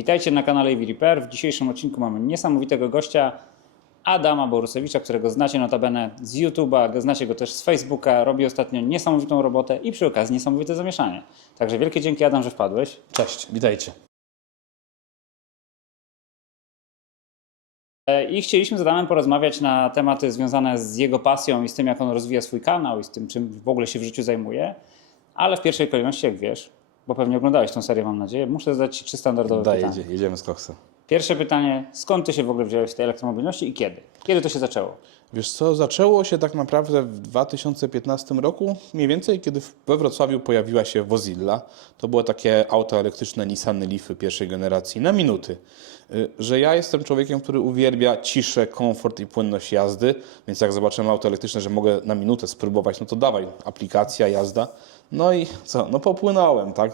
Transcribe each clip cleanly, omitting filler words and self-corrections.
Witajcie na kanale EV Repair. W dzisiejszym odcinku mamy niesamowitego gościa, Adama Borusewicza, którego znacie notabene z YouTube'a, znacie go też z Facebooka, robi ostatnio niesamowitą robotę i przy okazji niesamowite zamieszanie. Także wielkie dzięki, Adam, że wpadłeś. Cześć, witajcie. I chcieliśmy z Adamem porozmawiać na tematy związane z jego pasją i z tym, jak on rozwija swój kanał i z tym, czym w ogóle się w życiu zajmuje. Ale w pierwszej kolejności, jak wiesz, bo pewnie oglądałeś tę serię, mam nadzieję, muszę zadać Ci 3 standardowe pytania. Jedziemy z koksem. Pierwsze pytanie, skąd Ty się w ogóle wziąłeś w tej elektromobilności i kiedy? Kiedy to się zaczęło? Wiesz co, zaczęło się tak naprawdę w 2015 roku, mniej więcej, kiedy we Wrocławiu pojawiła się Wozilla. To było takie auto elektryczne Nissany Leafy pierwszej generacji na minuty. Że ja jestem człowiekiem, który uwielbia ciszę, komfort i płynność jazdy, więc jak zobaczyłem auto elektryczne, że mogę na minutę spróbować, no to dawaj, aplikacja, jazda. No i co, no popłynąłem, tak?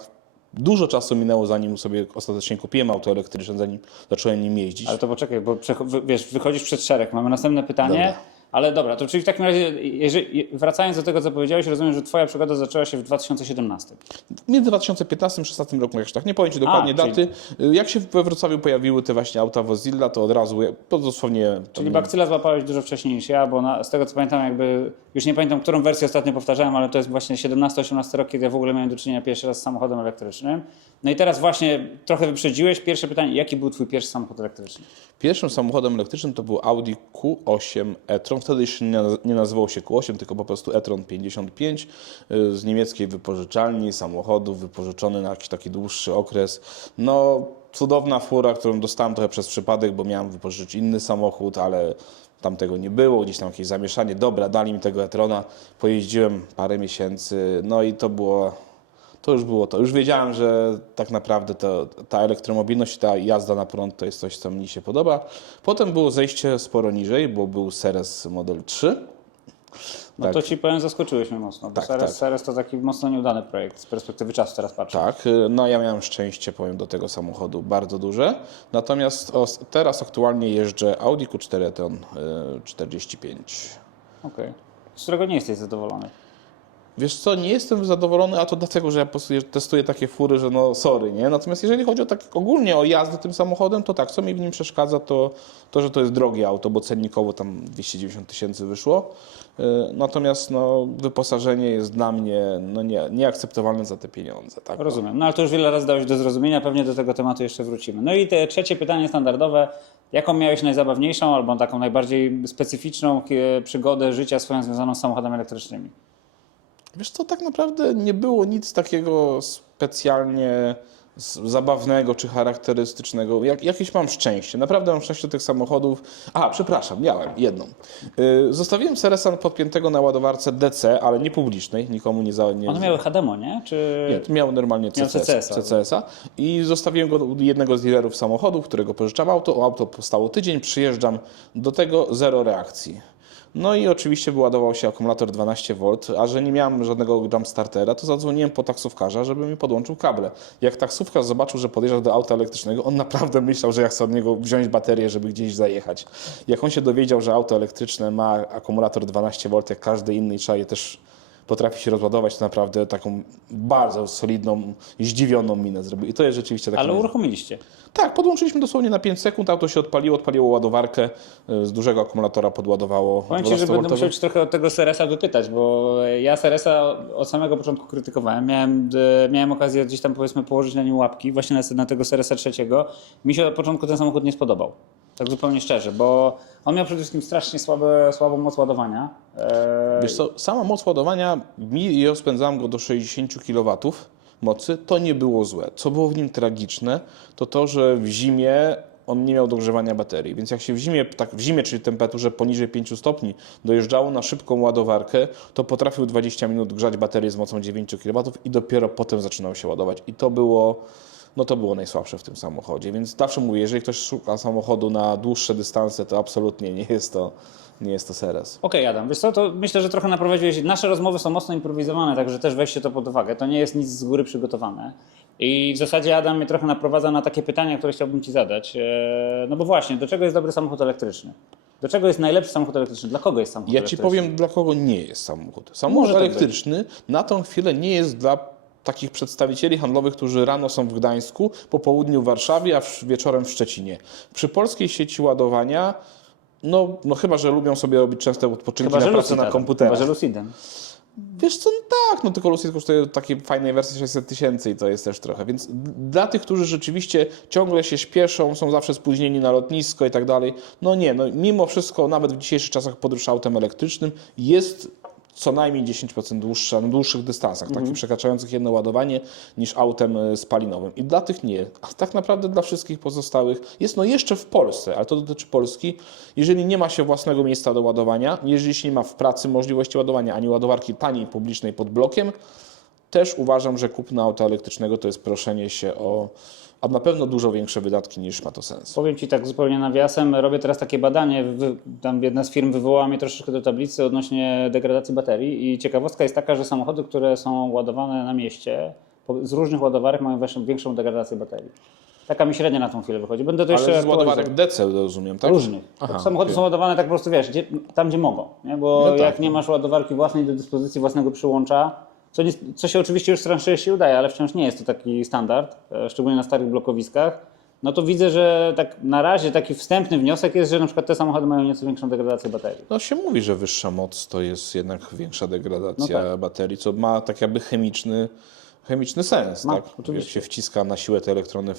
Dużo czasu minęło, zanim sobie ostatecznie kupiłem auto elektryczne, zanim zacząłem nim jeździć. Ale to poczekaj, bo wiesz, wychodzisz przed szereg. Mamy następne pytanie. Dobra. Ale dobra, to czyli w takim razie, wracając do tego, co powiedziałeś, rozumiem, że Twoja przygoda zaczęła się w 2017. Między 2015 a 2016 rokiem, jak tak nie powiem Ci dokładnie daty. Jak się we Wrocławiu pojawiły te właśnie auta Wozilla, to od razu, dosłownie... Czyli bakcyla złapałeś dużo wcześniej niż ja, bo z tego co pamiętam, jakby, już nie pamiętam, którą wersję ostatnio powtarzałem, ale to jest właśnie 17-18 rok, kiedy ja w ogóle miałem do czynienia pierwszy raz z samochodem elektrycznym. No i teraz właśnie trochę wyprzedziłeś. Pierwsze pytanie, jaki był Twój pierwszy samochód elektryczny? Pierwszym samochodem elektrycznym to był Audi Q8 e-tron. Wtedy jeszcze nie nazywał się Q8, tylko po prostu e-tron 55 z niemieckiej wypożyczalni samochodów, wypożyczony na jakiś taki dłuższy okres. No, cudowna fura, którą dostałem trochę przez przypadek, bo miałem wypożyczyć inny samochód, ale tam tego nie było, gdzieś tam jakieś zamieszanie. Dobra, dali mi tego e-trona, pojeździłem parę miesięcy, no i to już było to. Już wiedziałem, że tak naprawdę ta elektromobilność, ta jazda na prąd to jest coś, co mi się podoba. Potem było zejście sporo niżej, bo był Ceres Model 3. No Tak. to Ci powiem, zaskoczyłeś mnie mocno, bo Tak. Ceres to taki mocno nieudany projekt z perspektywy czasu, teraz patrzę. Tak, no ja miałem szczęście, powiem, do tego samochodu bardzo duże. Natomiast teraz aktualnie jeżdżę Audi Q4 e-tron 45. Okej. Z którego nie jesteś zadowolony? Wiesz co, nie jestem zadowolony, a to dlatego, że ja po prostu testuję takie fury, że no sorry, nie? Natomiast jeżeli chodzi o tak ogólnie o jazdę tym samochodem, to tak, co mi w nim przeszkadza, to, że to jest drogie auto, bo cennikowo tam 290 000 wyszło. Natomiast no, wyposażenie jest dla mnie no, nieakceptowalne za te pieniądze. Tak? Rozumiem. No ale to już wiele razy dałeś do zrozumienia, pewnie do tego tematu jeszcze wrócimy. No i te trzecie pytanie standardowe. Jaką miałeś najzabawniejszą albo taką najbardziej specyficzną przygodę życia swoją związaną z samochodami elektrycznymi? Wiesz co, tak naprawdę nie było nic takiego specjalnie zabawnego czy charakterystycznego. Jakieś mam szczęście. Naprawdę mam szczęście do tych samochodów. Aha, przepraszam, miałem jedną. Zostawiłem Ceresa podpiętego na ładowarce DC, ale nie publicznej, nikomu nie... One miały HDMO, nie? Czy... Nie, miał normalnie CCS-a. I zostawiłem go u jednego z dealerów samochodu, którego pożyczam auto. Auto postało tydzień, przyjeżdżam, do tego zero reakcji. No i oczywiście wyładował się akumulator 12V, a że nie miałem żadnego jumpstartera, to zadzwoniłem po taksówkarza, żeby mi podłączył kable. Jak taksówkarz zobaczył, że podjeżdża do auta elektrycznego, on naprawdę myślał, że ja chcę od niego wziąć baterię, żeby gdzieś zajechać. Jak on się dowiedział, że auto elektryczne ma akumulator 12V, jak każdy inny i trzeba je też potrafi się rozładować, to naprawdę taką bardzo solidną, zdziwioną minę zrobił. I to jest rzeczywiście takie... Ale uruchomiliście. Tak, podłączyliśmy dosłownie na 5 sekund, auto się odpaliło ładowarkę, z dużego akumulatora podładowało. Powiem Ci, że będę musiał Ci trochę od tego Ceresa wypytać, bo ja Ceresa od samego początku krytykowałem. Miałem okazję gdzieś tam powiedzmy położyć na nim łapki, właśnie na tego Ceresa trzeciego. Mi się od początku ten samochód nie spodobał. Tak zupełnie szczerze, bo on miał przede wszystkim strasznie słabą moc ładowania. Wiesz co, sama moc ładowania, ja rozpędzałem go do 60 kW mocy, to nie było złe. Co było w nim tragiczne, to, że w zimie on nie miał dogrzewania baterii, więc jak się w zimie, czyli temperaturze poniżej 5 stopni, dojeżdżało na szybką ładowarkę, to potrafił 20 minut grzać baterię z mocą 9 kW i dopiero potem zaczynał się ładować. I to było najsłabsze w tym samochodzie, więc zawsze mówię, jeżeli ktoś szuka samochodu na dłuższe dystanse, to absolutnie nie jest to Ceres. Okej, Adam, wiesz co, to myślę, że trochę naprowadziłeś. Nasze rozmowy są mocno improwizowane, także też weźcie to pod uwagę. To nie jest nic z góry przygotowane. I w zasadzie Adam mnie trochę naprowadza na takie pytania, które chciałbym Ci zadać. No bo właśnie, do czego jest dobry samochód elektryczny? Do czego jest najlepszy samochód elektryczny? Dla kogo jest samochód Ja elektryczny? Ci powiem, dla kogo nie jest samochód. Samochód elektryczny na tą chwilę nie jest dla takich przedstawicieli handlowych, którzy rano są w Gdańsku, po południu w Warszawie, a wieczorem w Szczecinie. Przy polskiej sieci ładowania, no chyba, że lubią sobie robić częste odpoczynki Chyba, na że pracę Lucid, na komputerach. Chyba, że Lucidem. Wiesz co, no tak, no tylko Lucid kosztuje takiej fajnej wersji 600 000 i to jest też trochę, więc dla tych, którzy rzeczywiście ciągle się śpieszą, są zawsze spóźnieni na lotnisko i tak dalej, no nie, no mimo wszystko, nawet w dzisiejszych czasach podróż autem elektrycznym jest co najmniej 10% dłuższa, na dłuższych dystansach, takich przekraczających jedno ładowanie, niż autem spalinowym. I dla tych nie. A tak naprawdę dla wszystkich pozostałych jest jeszcze w Polsce, ale to dotyczy Polski, jeżeli nie ma się własnego miejsca do ładowania, jeżeli się nie ma w pracy możliwości ładowania, ani ładowarki taniej, publicznej pod blokiem, też uważam, że kupno auta elektrycznego to jest proszenie się o na pewno dużo większe wydatki niż ma to sens. Powiem Ci tak zupełnie nawiasem, robię teraz takie badanie, tam jedna z firm wywołała mnie troszeczkę do tablicy odnośnie degradacji baterii i ciekawostka jest taka, że samochody, które są ładowane na mieście z różnych ładowarek mają większą degradację baterii. Taka mi średnia na tą chwilę wychodzi. Będę to jeszcze Ale z ładowarek DC, rozumiem, tak? różnych. Samochody są ładowane tak po prostu, wiesz, tam gdzie mogą, nie? Bo No tak, jak nie masz ładowarki własnej do dyspozycji, własnego przyłącza, co się oczywiście już z się udaje, ale wciąż nie jest to taki standard, szczególnie na starych blokowiskach, no to widzę, że tak na razie taki wstępny wniosek jest, że na przykład te samochody mają nieco większą degradację baterii. No się mówi, że wyższa moc to jest jednak większa degradacja No tak. baterii, co ma tak jakby chemiczny sens, Ma, tak? oczywiście. Jak się wciska na siłę te elektrony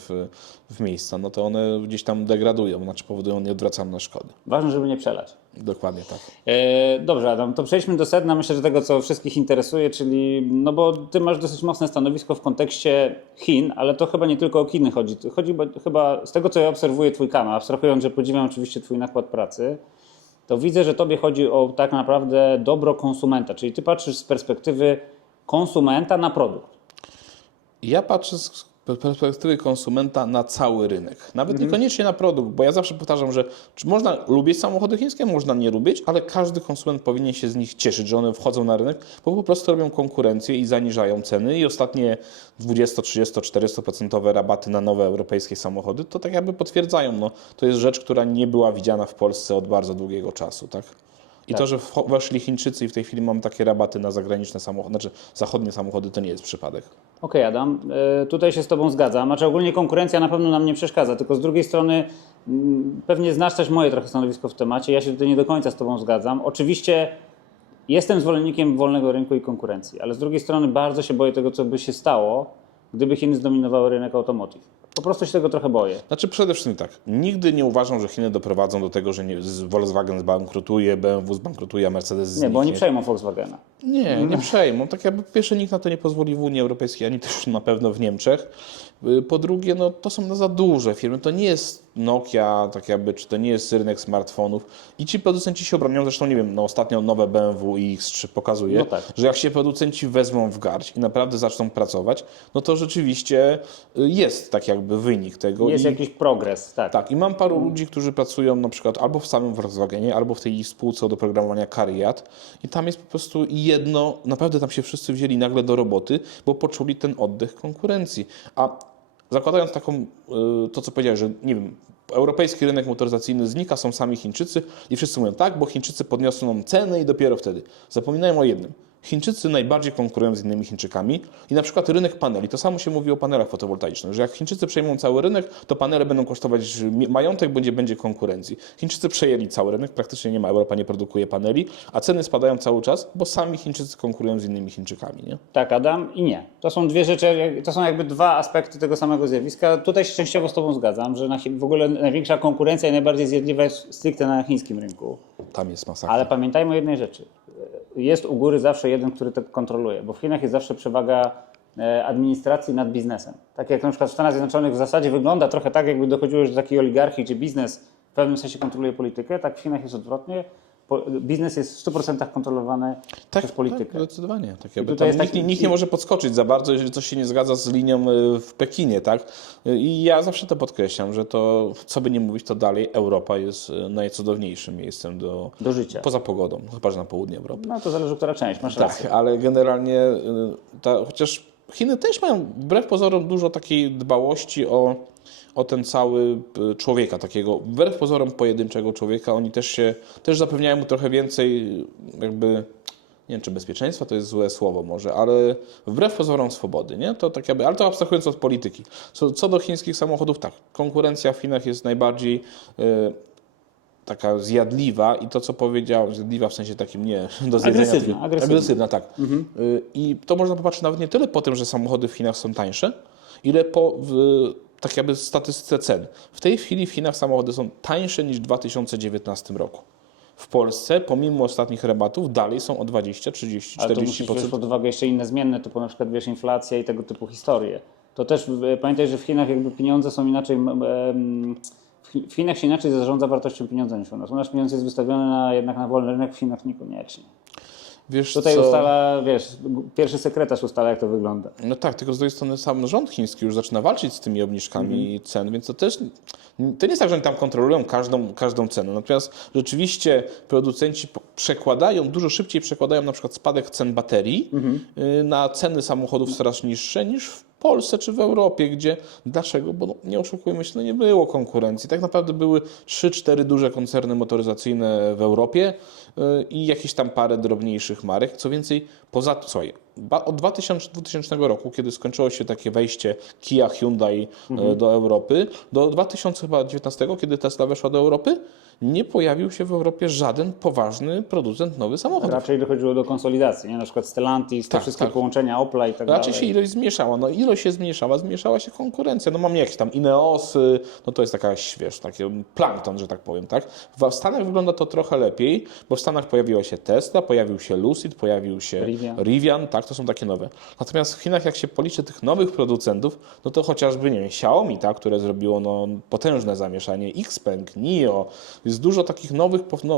w miejsca, no to one gdzieś tam degradują, znaczy powodują nieodwracalne szkody. Ważne, żeby nie przelać. Dokładnie tak. Dobrze, Adam, to przejdźmy do sedna, myślę, że tego, co wszystkich interesuje, czyli, no bo Ty masz dosyć mocne stanowisko w kontekście Chin, ale to chyba nie tylko o Chiny chodzi. Chyba z tego, co ja obserwuję Twój kanał, abstrahując, że podziwiam oczywiście Twój nakład pracy, to widzę, że Tobie chodzi o tak naprawdę dobro konsumenta, czyli Ty patrzysz z perspektywy konsumenta na produkt. Ja patrzę z perspektywy konsumenta na cały rynek. Nawet niekoniecznie na produkt, bo ja zawsze powtarzam, że czy można lubić samochody chińskie, można nie lubić, ale każdy konsument powinien się z nich cieszyć, że one wchodzą na rynek, bo po prostu robią konkurencję i zaniżają ceny i ostatnie 20, 30, 400% rabaty na nowe europejskie samochody to tak jakby potwierdzają. No, to jest rzecz, która nie była widziana w Polsce od bardzo długiego czasu, tak? I to, że weszli Chińczycy i w tej chwili mamy takie rabaty na zagraniczne samochody, znaczy zachodnie samochody, to nie jest przypadek. Okej, Adam, tutaj się z Tobą zgadzam. Znaczy ogólnie konkurencja na pewno nam nie przeszkadza, tylko z drugiej strony pewnie znasz też moje trochę stanowisko w temacie. Ja się tutaj nie do końca z Tobą zgadzam. Oczywiście jestem zwolennikiem wolnego rynku i konkurencji, ale z drugiej strony bardzo się boję tego, co by się stało, gdyby Chiny zdominowały rynek automotive. Po prostu się tego trochę boję. Znaczy przede wszystkim tak, nigdy nie uważam, że Chiny doprowadzą do tego, że Volkswagen zbankrutuje, BMW zbankrutuje, a Mercedes zniknie. Nie, bo oni przejmą Volkswagena. Nie przejmą. Tak jakby pierwsze nikt na to nie pozwoli w Unii Europejskiej, ani też na pewno w Niemczech. Po drugie, no to są za duże firmy. To nie jest Nokia, tak jakby, czy to nie jest rynek smartfonów. I ci producenci się obronią. Zresztą nie wiem, no ostatnio nowe BMW i X3 pokazuje, No tak. że jak się producenci wezmą w garść i naprawdę zaczną pracować, no to rzeczywiście jest tak jakby wynik tego. Jest jakiś progres, tak. Tak, i mam paru ludzi, którzy pracują na przykład albo w samym Volkswagenie, albo w tej ich spółce do programowania CARIAD i tam jest po prostu jedno, naprawdę tam się wszyscy wzięli nagle do roboty, bo poczuli ten oddech konkurencji. A zakładając taką, to co powiedziałeś, że nie wiem, europejski rynek motoryzacyjny znika, są sami Chińczycy i wszyscy mówią tak, bo Chińczycy podniosą nam ceny i dopiero wtedy. Zapominają o jednym. Chińczycy najbardziej konkurują z innymi Chińczykami i na przykład rynek paneli, to samo się mówi o panelach fotowoltaicznych, że jak Chińczycy przejmą cały rynek, to panele będą kosztować majątek, będzie konkurencji. Chińczycy przejęli cały rynek, praktycznie nie ma, Europa nie produkuje paneli, a ceny spadają cały czas, bo sami Chińczycy konkurują z innymi Chińczykami, nie? Tak, Adam, i nie. To są dwie rzeczy, to są jakby dwa aspekty tego samego zjawiska. Tutaj się częściowo z Tobą zgadzam, że w ogóle największa konkurencja i najbardziej zjadliwa jest stricte na chińskim rynku. Tam jest masakra. Ale pamiętajmy o jednej rzeczy. Jest u góry zawsze jeden, który to kontroluje, bo w Chinach jest zawsze przewaga administracji nad biznesem. Tak jak na przykład w Stanach Zjednoczonych w zasadzie wygląda trochę tak, jakby dochodziło już do takiej oligarchii, gdzie biznes w pewnym sensie kontroluje politykę, tak w Chinach jest odwrotnie. Biznes jest w 100% kontrolowany przez politykę. Tak, zdecydowanie. Tak jakby tutaj tam jest nikt nie może podskoczyć za bardzo, jeżeli coś się nie zgadza z linią w Pekinie, tak? I ja zawsze to podkreślam, że to, co by nie mówić, to dalej Europa jest najcudowniejszym miejscem do życia. Poza pogodą, chyba że na południe Europy. No to zależy, która część, masz rację. Tak, ale generalnie chociaż Chiny też mają wbrew pozorom dużo takiej dbałości o ten cały człowieka, takiego wbrew pozorom pojedynczego człowieka. Oni też zapewniają mu trochę więcej jakby nie wiem, czy bezpieczeństwa to jest złe słowo może, ale wbrew pozorom swobody, nie? To tak jakby, ale to abstrahując od polityki. Co do chińskich samochodów, tak, konkurencja w Chinach jest najbardziej taka zjadliwa i to, co powiedział, zjadliwa w sensie takim nie do zjedzenia. Agresywna, tak. I to można popatrzeć nawet nie tyle po tym, że samochody w Chinach są tańsze, ile po tak jakby statystyce cen. W tej chwili w Chinach samochody są tańsze niż w 2019 roku. W Polsce, pomimo ostatnich rabatów, dalej są o 20, 30, 40%. Ale to musisz wziąć pod uwagę jeszcze inne zmienne, typu na przykład wiesz, inflacja i tego typu historie. To też pamiętaj, że w Chinach jakby pieniądze są inaczej. W Chinach się inaczej zarządza wartością pieniądza niż u nas. U nas pieniądz jest wystawiony jednak na wolny rynek, w Chinach niekoniecznie. Wiesz Tutaj co? ustala, wiesz, pierwszy sekretarz ustala, jak to wygląda. No tak, tylko z drugiej strony sam rząd chiński już zaczyna walczyć z tymi obniżkami cen, więc to też to nie jest tak, że oni tam kontrolują każdą cenę. Natomiast rzeczywiście producenci dużo szybciej przekładają na przykład spadek cen baterii na ceny samochodów coraz niższe niż w Polsce czy w Europie, gdzie dlaczego? Bo nie oszukujmy się, nie było konkurencji. Tak naprawdę były 3-4 duże koncerny motoryzacyjne w Europie i jakieś tam parę drobniejszych marek. Co więcej, od 2000 roku, kiedy skończyło się takie wejście Kia, Hyundai do Europy, do 2019, kiedy Tesla weszła do Europy, nie pojawił się w Europie żaden poważny producent nowych samochodów. Raczej dochodziło do konsolidacji, nie? Na przykład Stellantis, te wszystkie połączenia Opla i tak dalej. Raczej się ilość zmniejszała. No ilość się zmniejszała się konkurencja. No mamy jakieś tam Ineosy, no to jest taka, wiesz, taki plankton, że tak powiem, tak? W Stanach wygląda to trochę lepiej, bo w Stanach pojawiła się Tesla, pojawił się Lucid, pojawił się Rivian, tak? To są takie nowe. Natomiast w Chinach, jak się policzy tych nowych producentów, no to chociażby, nie wiem, Xiaomi, tak? Które zrobiło potężne zamieszanie, Xpeng, NIO. Jest dużo takich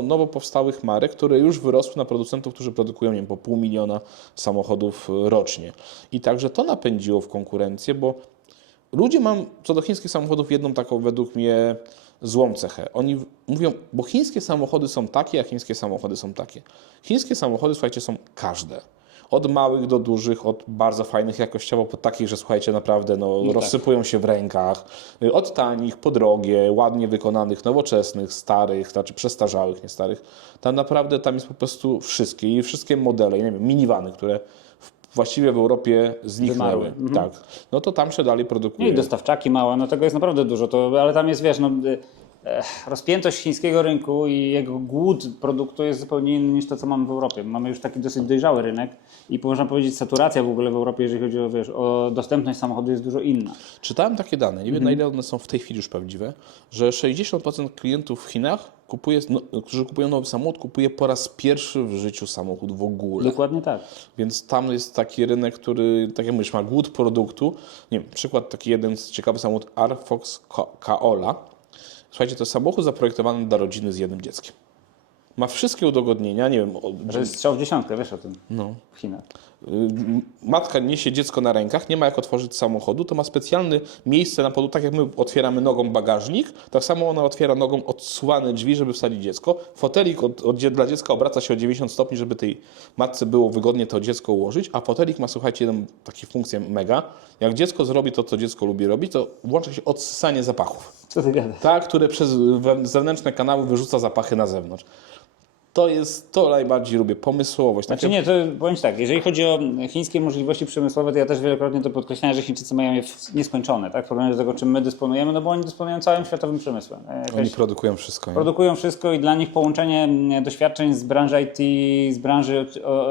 nowo powstałych marek, które już wyrosły na producentów, którzy produkują, nie wiem, po 500 000 samochodów rocznie. I także to napędziło w konkurencję, bo ludzie mają co do chińskich samochodów jedną taką według mnie złą cechę. Oni mówią, bo chińskie samochody są takie, a chińskie samochody są takie. Chińskie samochody, słuchajcie, są każde. Od małych do dużych, od bardzo fajnych jakościowo, po takich, że słuchajcie, naprawdę rozsypują się w rękach. Od tanich, po drogie, ładnie wykonanych, nowoczesnych, starych, znaczy przestarzałych, nie starych. Tam naprawdę jest po prostu wszystkie modele, nie wiem, minivany, które właściwie w Europie zniknęły. Tak. No to tam się dalej produkuje. I dostawczaki małe, no tego jest naprawdę dużo, ale tam jest, wiesz, rozpiętość chińskiego rynku i jego głód produktu jest zupełnie inny niż to, co mamy w Europie. Mamy już taki dosyć dojrzały rynek i można powiedzieć, saturacja w ogóle w Europie, jeżeli chodzi o, wiesz, o dostępność samochodu, jest dużo inna. Czytałem takie dane, nie wiem na ile one są w tej chwili już prawdziwe, że 60% klientów w Chinach którzy kupują nowy samochód, kupuje po raz pierwszy w życiu samochód w ogóle. Dokładnie tak. Więc tam jest taki rynek, który, tak jak mówisz, ma głód produktu. Nie wiem, przykład taki jeden ciekawy samochód Arfox Kaola. Słuchajcie, to jest samochód zaprojektowany dla rodziny z jednym dzieckiem. Ma wszystkie udogodnienia, nie wiem... Że jest strzał w dziesiątkę, wiesz o tym, w Chinach. Matka niesie dziecko na rękach, nie ma jak otworzyć samochodu, to ma specjalne miejsce na podu, tak jak my otwieramy nogą bagażnik, tak samo ona otwiera nogą odsuwane drzwi, żeby wsadzić dziecko. Fotelik dla dziecka obraca się o 90 stopni, żeby tej matce było wygodnie to dziecko ułożyć, a fotelik ma, słuchajcie, jedną taką funkcję mega. Jak dziecko zrobi to, co dziecko lubi robić, to włącza się odsysanie zapachów. Co ty gadasz? Tak, które przez zewnętrzne kanały wyrzuca zapachy na zewnątrz. To najbardziej lubię, pomysłowość. Znaczy nie, to powiem tak, jeżeli chodzi o chińskie możliwości przemysłowe, to ja też wielokrotnie to podkreślałem, że Chińczycy mają je nieskończone, tak? W porównaniu do tego, czym my dysponujemy, no bo oni dysponują całym światowym przemysłem. Oni produkują wszystko. Produkują wszystko i dla nich połączenie doświadczeń z branży IT, z branży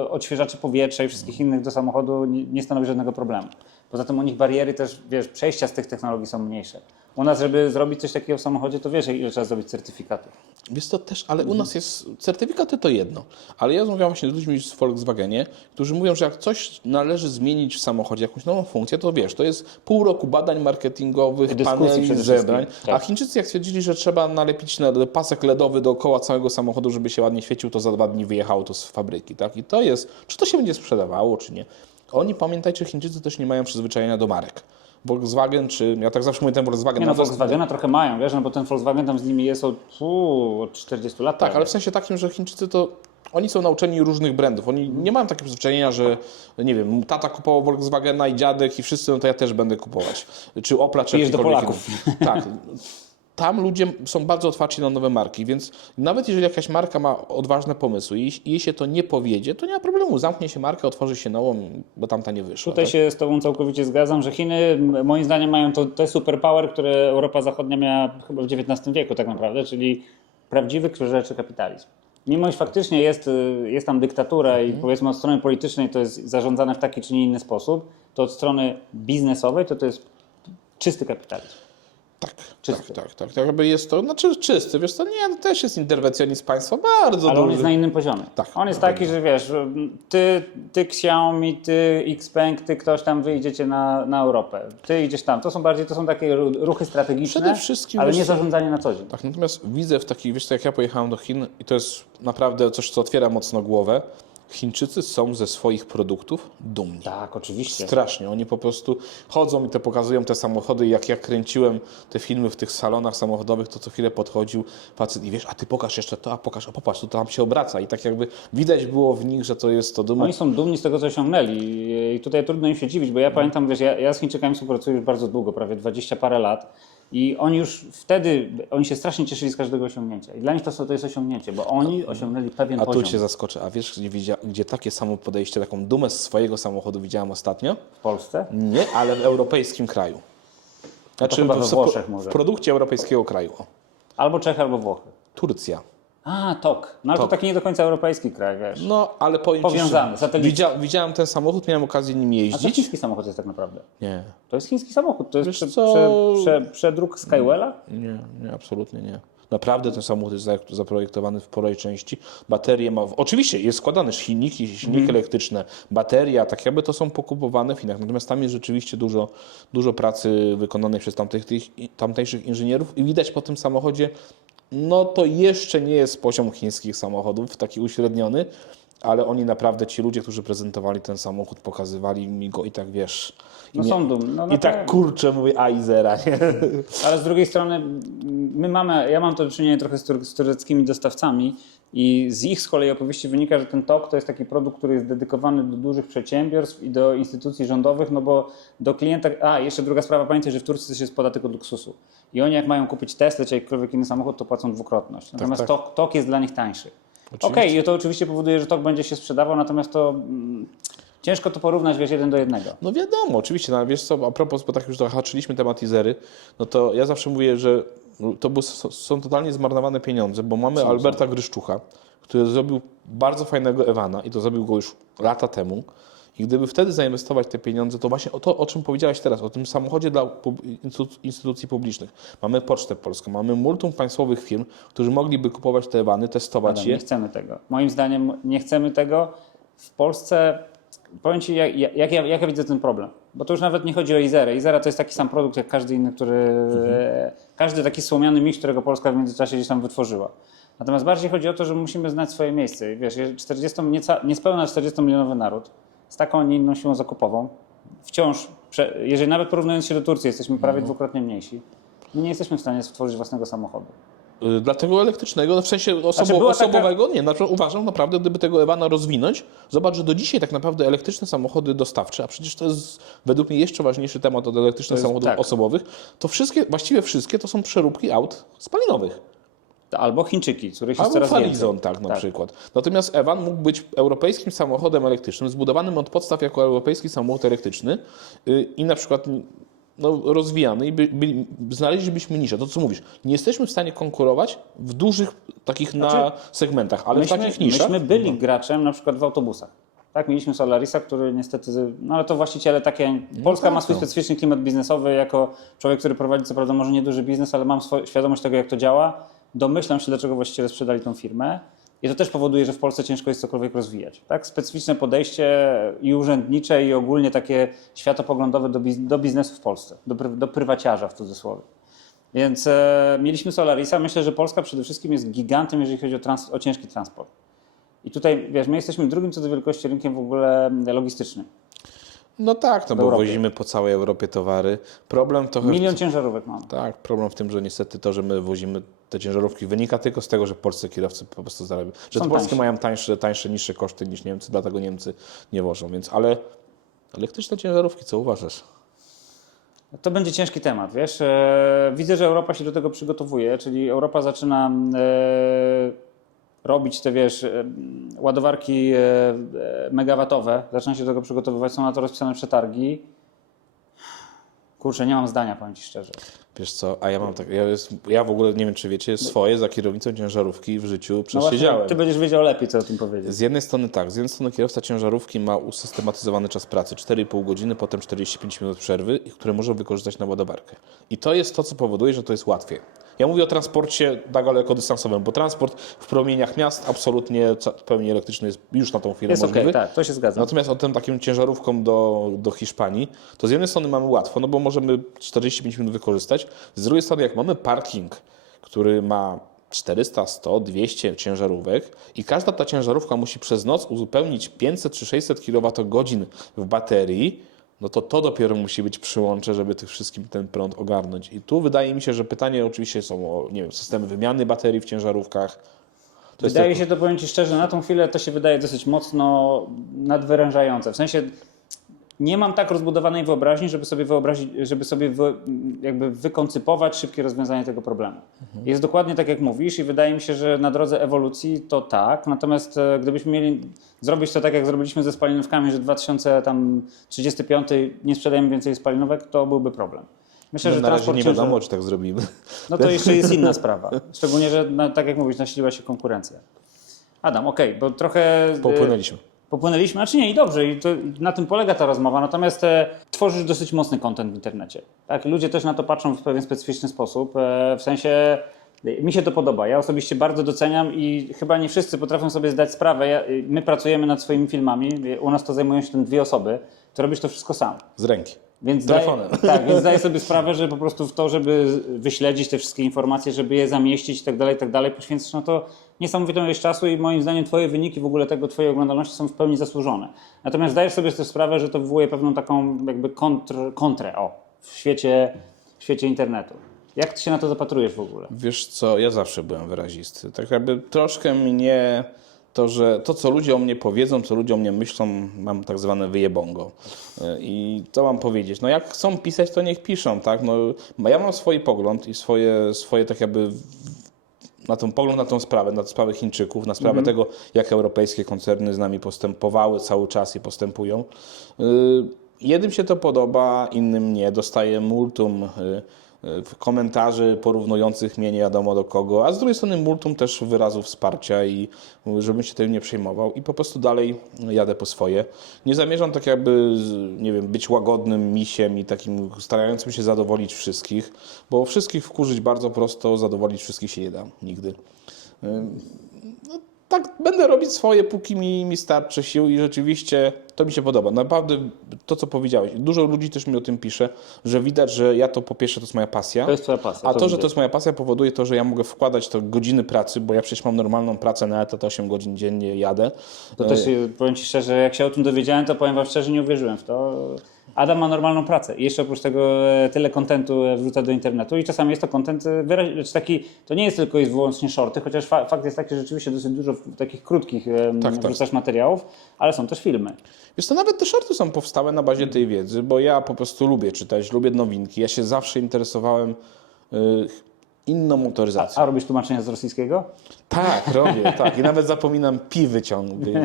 odświeżaczy powietrza i wszystkich innych do samochodu nie stanowi żadnego problemu. Poza tym u nich bariery też, wiesz, przejścia z tych technologii są mniejsze. U nas, żeby zrobić coś takiego w samochodzie, to wiesz, ile trzeba zrobić certyfikatów. Jest to też, ale u nas jest, certyfikaty to jedno. Ale ja rozmawiam właśnie z ludźmi w Volkswagenie, którzy mówią, że jak coś należy zmienić w samochodzie, jakąś nową funkcję, to wiesz, to jest pół roku badań marketingowych, paneli, zebrań. Tak. A Chińczycy jak stwierdzili, że trzeba nalepić pasek LEDowy dookoła całego samochodu, żeby się ładnie świecił, to za 2 dni wyjechało to z fabryki. Tak? I to jest, czy to się będzie sprzedawało, czy nie. Oni, pamiętajcie, Chińczycy też nie mają przyzwyczajenia do marek. Volkswagen, ja tak zawsze mówię ten Volkswagen. Nie, no Volkswagena trochę mają, wiesz, no bo ten Volkswagen tam z nimi jest od 40 lat. Tak, ale w sensie takim, że Chińczycy oni są nauczeni różnych brandów. Oni nie mają takiego przyzwyczajenia, że nie wiem, tata kupował Volkswagena i dziadek i wszyscy, no to ja też będę kupować. Czy Opla, czy do Polaków. Tak. tam ludzie są bardzo otwarci na nowe marki, więc nawet jeżeli jakaś marka ma odważne pomysły i jej się to nie powiedzie, to nie ma problemu. Zamknie się markę, otworzy się nową, bo tamta nie wyszła. Tutaj się z Tobą całkowicie zgadzam, że Chiny moim zdaniem mają to superpower, które Europa Zachodnia miała chyba w XIX wieku tak naprawdę, czyli prawdziwy rzeczy kapitalizm. Mimo iż faktycznie jest tam dyktatura i powiedzmy od strony politycznej to jest zarządzane w taki czy nie inny sposób, to od strony biznesowej to jest czysty kapitalizm. Tak. Jakby jest to, znaczy czysty, wiesz co, nie, to też jest interwencjonizm państwa bardzo Ale on duży. jest na innym poziomie. Tak, On jest dokładnie. taki, że wiesz, ty Xiaomi, ty Xpeng, ty ktoś tam wyjdziecie na Europę. Ty idziesz tam. To są takie ruchy strategiczne, Przede wszystkim, ale wiesz nie co, zarządzanie na co dzień. Tak, natomiast widzę w takich, wiesz co, jak ja pojechałem do Chin i to jest naprawdę coś, co otwiera mocno głowę. Chińczycy są ze swoich produktów dumni. Tak, oczywiście. Strasznie. Oni po prostu chodzą i pokazują te samochody. Jak ja kręciłem te filmy w tych salonach samochodowych, to co chwilę podchodził facet i wiesz, a ty pokaż jeszcze to, a popatrz, to tam się obraca. I tak jakby widać było w nich, że to jest to duma. Oni są dumni z tego, co osiągnęli i tutaj trudno im się dziwić, bo ja pamiętam, wiesz, ja z Chińczykami współpracuję już bardzo długo, prawie 20 parę lat i oni już wtedy, oni się strasznie cieszyli z każdego osiągnięcia i dla nich to jest osiągnięcie, bo oni osiągnęli pewien A poziom. tu cię zaskoczę. A wiesz, gdzie takie samo podejście, taką dumę z swojego samochodu widziałem ostatnio? W Polsce? Nie, ale w europejskim kraju. Znaczy chyba we Włoszech może. w produkcie europejskiego kraju. O. Albo Czechy, albo Włochy. Turcja. A, TOK. No ale to TOK. taki nie do końca europejski kraj, wiesz. No, ale powiem ci, Powiązany, że satelityczny. widziałem ten samochód, miałem okazję nim A to jeździć. chiński samochód jest tak naprawdę. Nie, To jest chiński samochód. To jest Wiesz co? przedruk Skywella. nie, absolutnie nie. Naprawdę ten samochód jest zaprojektowany w porej części. Baterie ma. Oczywiście jest składany silniki elektryczne, bateria, tak jakby to są pokupowane w Chinach. Natomiast tam jest rzeczywiście dużo pracy wykonanej przez tamtejszych inżynierów i widać po tym samochodzie, no to jeszcze nie jest poziom chińskich samochodów, taki uśredniony, ale oni naprawdę, ci ludzie, którzy prezentowali ten samochód, pokazywali mi go i tak wiesz. No są dumni. No, I tak kurczę mówię, a i zera, nie? Ale z drugiej strony ja mam to do czynienia trochę z tureckimi dostawcami i z ich z kolei opowieści wynika, że ten TOK to jest taki produkt, który jest dedykowany do dużych przedsiębiorstw i do instytucji rządowych, no bo do klienta... A, jeszcze druga sprawa, pamiętaj, że w Turcji też jest podatek od luksusu. I oni jak mają kupić Teslę czy jakikolwiek inny samochód, to płacą dwukrotność. Natomiast tak. TOK jest dla nich tańszy. Okej, i to oczywiście powoduje, że TOK będzie się sprzedawał, natomiast to... Ciężko to porównać, wiesz, 1 do 1. No wiadomo, oczywiście, no ale wiesz co, a propos, bo tak już zahaczyliśmy temat Izery, no to ja zawsze mówię, że są totalnie zmarnowane pieniądze, bo mamy Alberta Gryszczucha, który zrobił bardzo fajnego Ewana i to zrobił go już lata temu. I gdyby wtedy zainwestować te pieniądze, to właśnie o to, o czym powiedziałaś teraz, o tym samochodzie dla instytucji publicznych. Mamy Pocztę Polską, mamy multum państwowych firm, którzy mogliby kupować te Ewany, testować je. Nie chcemy tego. Moim zdaniem nie chcemy tego. W Polsce, powiem Ci, jak ja widzę ten problem. Bo to już nawet nie chodzi o Izerę. Izera to jest taki sam produkt jak każdy inny, każdy taki słomiany miś, którego Polska w międzyczasie gdzieś tam wytworzyła. Natomiast bardziej chodzi o to, że musimy znać swoje miejsce. Wiesz, niespełna 40-milionowy naród z taką, a nie inną siłą zakupową, wciąż, jeżeli nawet porównując się do Turcji, jesteśmy prawie dwukrotnie mniejsi, my nie jesteśmy w stanie stworzyć własnego samochodu. Dlatego elektrycznego, no w sensie była osobowego nie. Znaczy, uważam naprawdę, gdyby tego Ewana rozwinąć, zobacz, że do dzisiaj tak naprawdę elektryczne samochody dostawcze, a przecież to jest według mnie jeszcze ważniejszy temat od elektrycznych samochodów osobowych, to właściwie wszystkie to są przeróbki aut spalinowych. Albo Chińczyki, których jest Albo coraz Farizon, więcej. tak na przykład. Natomiast Ewan mógł być europejskim samochodem elektrycznym, zbudowanym od podstaw jako europejski samochód elektryczny i na przykład rozwijany i znaleźlibyśmy niszę. To co mówisz, nie jesteśmy w stanie konkurować w dużych takich segmentach, ale w takich niszach. Myśmy byli graczem na przykład w autobusach. Tak, mieliśmy Solarisa, który niestety, no ale to właściciele takie, Polska ma swój specyficzny klimat biznesowy, jako człowiek, który prowadzi co prawda może nieduży biznes, ale mam świadomość tego, jak to działa. Domyślam się, dlaczego właściciele sprzedali tą firmę i to też powoduje, że w Polsce ciężko jest cokolwiek rozwijać. Tak? Specyficzne podejście i urzędnicze i ogólnie takie światopoglądowe do biznesu w Polsce, do prywaciarza w cudzysłowie. Więc mieliśmy Solarisa. Myślę, że Polska przede wszystkim jest gigantem, jeżeli chodzi o ciężki transport. I tutaj, wiesz, my jesteśmy drugim co do wielkości rynkiem w ogóle logistycznym. No tak, no bo wozimy po całej Europie towary. Problem to... 1 milion ciężarówek mamy. Tak, problem w tym, że niestety to, że my wozimy te ciężarówki wynika tylko z tego, że polscy kierowcy po prostu zarabiają. Że te Polskie mają tańsze, niższe koszty niż Niemcy, dlatego Niemcy nie wożą. Więc, ale elektryczne ciężarówki, co uważasz? To będzie ciężki temat, wiesz. Widzę, że Europa się do tego przygotowuje, czyli Europa zaczyna robić te, wiesz, ładowarki megawatowe, zaczyna się do tego przygotowywać, są na to rozpisane przetargi. Kurczę, nie mam zdania, powiem Ci szczerze. Wiesz co, a ja mam tak, ja w ogóle nie wiem, czy wiecie, swoje za kierownicą ciężarówki w życiu No właśnie, przesiedziałem. Ty będziesz wiedział lepiej, co o tym powiedzieć. Z jednej strony tak, z jednej strony kierowca ciężarówki ma usystematyzowany czas pracy, 4,5 godziny, potem 45 minut przerwy, które może wykorzystać na ładowarkę. I to jest to, co powoduje, że to jest łatwiej. Ja mówię o transporcie dalekodystansowym, bo transport w promieniach miast absolutnie w pełni elektryczny jest już na tą chwilę Jest możliwy. okej, tak, to się zgadza. Natomiast o tym takim ciężarówką do Hiszpanii, to z jednej strony mamy łatwo, no bo możemy 45 minut wykorzystać, z drugiej strony jak mamy parking, który ma 400, 100, 200 ciężarówek i każda ta ciężarówka musi przez noc uzupełnić 500 czy 600 kWh w baterii, no to dopiero musi być przyłącze, żeby tych wszystkim ten prąd ogarnąć. I tu wydaje mi się, że pytanie oczywiście są o, nie wiem, systemy wymiany baterii w ciężarówkach. Wydaje się to, powiem Ci szczerze, na tą chwilę to się wydaje dosyć mocno nadwyrężające. W sensie nie mam tak rozbudowanej wyobraźni, żeby sobie wyobrazić, jakby wykoncypować szybkie rozwiązanie tego problemu. Jest dokładnie tak, jak mówisz i wydaje mi się, że na drodze ewolucji to tak. Natomiast gdybyśmy mieli zrobić to tak, jak zrobiliśmy ze spalinówkami, że w 2035 nie sprzedajemy więcej spalinówek, to byłby problem. Myślę, że Na razie nie ciężar- wiadomo, czy tak zrobimy. No to jeszcze jest inna sprawa. Szczególnie, że tak jak mówisz, nasiliła się konkurencja. Adam, okej, bo trochę Popłynęliśmy. popłynęliśmy, a czy nie, i dobrze, i to, na tym polega ta rozmowa. Natomiast tworzysz dosyć mocny content w internecie. Tak? Ludzie też na to patrzą w pewien specyficzny sposób. W sensie mi się to podoba. Ja osobiście bardzo doceniam i chyba nie wszyscy potrafią sobie zdać sprawę. My pracujemy nad swoimi filmami, u nas to zajmują się tym 2 osoby. Ty robisz to wszystko sam. Z ręki. Więc Telefonem. więc zdaję sobie sprawę, że po prostu w to, żeby wyśledzić te wszystkie informacje, żeby je zamieścić i tak dalej, poświęcasz na to niesamowitą ilość czasu i moim zdaniem twoje wyniki w ogóle tego, twojej oglądalności są w pełni zasłużone. Natomiast zdajesz sobie też sprawę, że to wywołuje pewną taką jakby kontrę w świecie internetu. Jak ty się na to zapatrujesz w ogóle? Wiesz co, ja zawsze byłem wyrazisty. Tak jakby troszkę mnie to, że to, co ludzie o mnie powiedzą, co ludzie o mnie myślą, mam tak zwane wyjebongo. I co mam powiedzieć? No jak chcą pisać, to niech piszą, tak? No, ja mam swój pogląd i swoje tak jakby pogląd na tą sprawę, na sprawę Chińczyków, na sprawę tego, jak europejskie koncerny z nami postępowały cały czas i postępują. Jednym się to podoba, innym nie. Dostaję multum komentarzy porównujących mnie nie wiadomo do kogo, a z drugiej strony multum też wyrazów wsparcia i żebym się tym nie przejmował i po prostu dalej jadę po swoje. Nie zamierzam tak jakby, nie wiem, być łagodnym misiem i takim starającym się zadowolić wszystkich, bo wszystkich wkurzyć bardzo prosto, zadowolić wszystkich się nie da nigdy. Tak, będę robić swoje, póki mi starczy sił i rzeczywiście to mi się podoba. Naprawdę to, co powiedziałeś. Dużo ludzi też mi o tym pisze, że widać, że ja to po pierwsze to jest moja pasja. To jest twoja pasja. A to, że widzę. to jest moja pasja powoduje to, że ja mogę wkładać to godziny pracy, bo ja przecież mam normalną pracę na etat, 8 godzin dziennie jadę. To też powiem Ci szczerze, jak się o tym dowiedziałem, to powiem Wam szczerze, nie uwierzyłem w to. Adam ma normalną pracę i jeszcze oprócz tego tyle kontentu wrzuca do internetu i czasami jest to kontent taki, to nie jest tylko i wyłącznie shorty, chociaż fakt jest taki, że rzeczywiście dosyć dużo takich krótkich wrzucasz materiałów, ale są też filmy. Wiesz to nawet te shorty są powstałe na bazie tej wiedzy, bo ja po prostu lubię czytać, lubię nowinki. Ja się zawsze interesowałem inną motoryzacją. A robisz tłumaczenia z rosyjskiego? Tak, robię, tak. I nawet zapominam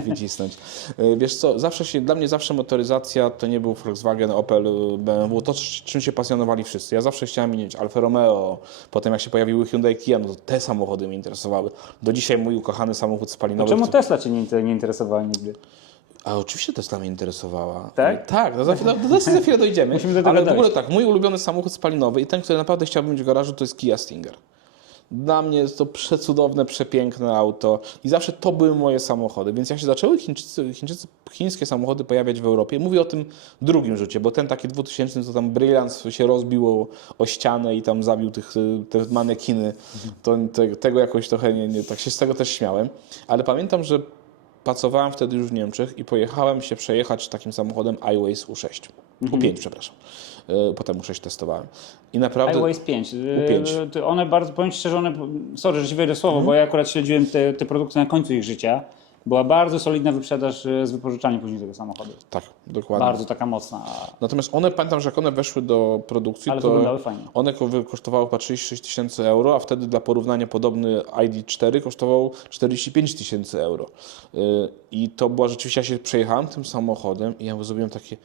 wycisnąć. Wiesz co, dla mnie zawsze motoryzacja to nie był Volkswagen, Opel, BMW, to czym się pasjonowali wszyscy. Ja zawsze chciałem mieć Alfa Romeo, potem jak się pojawiły Hyundai Kia, no to te samochody mnie interesowały. Do dzisiaj mój ukochany samochód spalinowy. Czemu Tesla Cię nie interesowała nigdy? A oczywiście Tesla mnie interesowała. Tak? Tak, no za chwilę dojdziemy. Musimy do tego Ale w dojść. ogóle tak, mój ulubiony samochód spalinowy i ten, który naprawdę chciałbym mieć w garażu, to jest Kia Stinger. Dla mnie jest to przecudowne, przepiękne auto i zawsze to były moje samochody. Więc jak się zaczęły chińskie samochody pojawiać w Europie, mówię o tym drugim rzucie, bo ten taki 2000, co tam Brilliance się rozbił o ścianę i tam zabił te manekiny, to tego jakoś trochę tak się z tego też śmiałem. Ale pamiętam, że pracowałem wtedy już w Niemczech i pojechałem się przejechać takim samochodem iWays U6. U5, przepraszam. Potem U6 testowałem. I naprawdę... iWays 5. U5. One bardzo, powiem Ci szczerze, sorry, że Ci wejdę w słowo, bo ja akurat śledziłem te produkty na końcu ich życia. była bardzo solidna wyprzedaż z wypożyczalni później tego samochodu. Tak, dokładnie. Bardzo taka mocna. Natomiast one, pamiętam, że jak one weszły do produkcji, Ale to wyglądały fajnie. one kosztowały chyba 36 tysięcy euro, a wtedy dla porównania podobny ID4 kosztował 45 tysięcy euro. I to była rzeczywiście, ja się przejechałem tym samochodem i ja zrobiłem takie,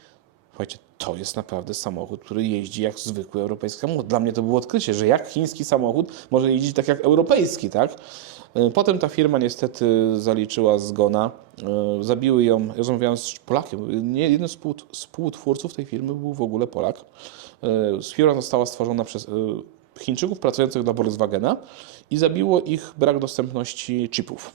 słuchajcie, to jest naprawdę samochód, który jeździ jak zwykły europejski samochód. Dla mnie to było odkrycie, że jak chiński samochód może jeździć tak jak europejski, tak? Potem ta firma niestety zaliczyła zgona. Zabiły ją, ja rozmawiałem z Polakiem, nie jeden z współtwórców tej firmy był w ogóle Polak. Firma została stworzona przez Chińczyków pracujących dla Volkswagena i zabiło ich brak dostępności chipów.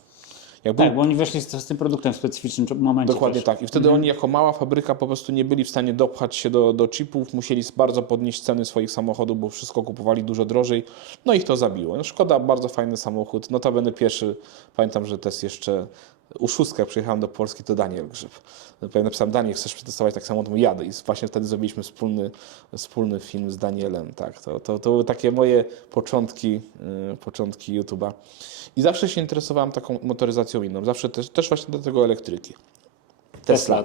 Jak był Tak, bo oni weszli z tym produktem w specyficznym momencie. Dokładnie też. tak. I wtedy oni jako mała fabryka po prostu nie byli w stanie dopchać się do chipów, musieli bardzo podnieść ceny swoich samochodów, bo wszystko kupowali dużo drożej. No ich to zabiło. No szkoda, bardzo fajny samochód. Notabene pierwszy, pamiętam, że też jeszcze u szóstka, jak przyjechałem do Polski, to Daniel Grzyb. Powiem, napisałem, Daniel, chcesz przetestować tak samo, to mówię, jadę. I właśnie wtedy zrobiliśmy wspólny film z Danielem. Tak, to były takie moje początki YouTube'a. I zawsze się interesowałem taką motoryzacją inną. Zawsze też właśnie do tego elektryki.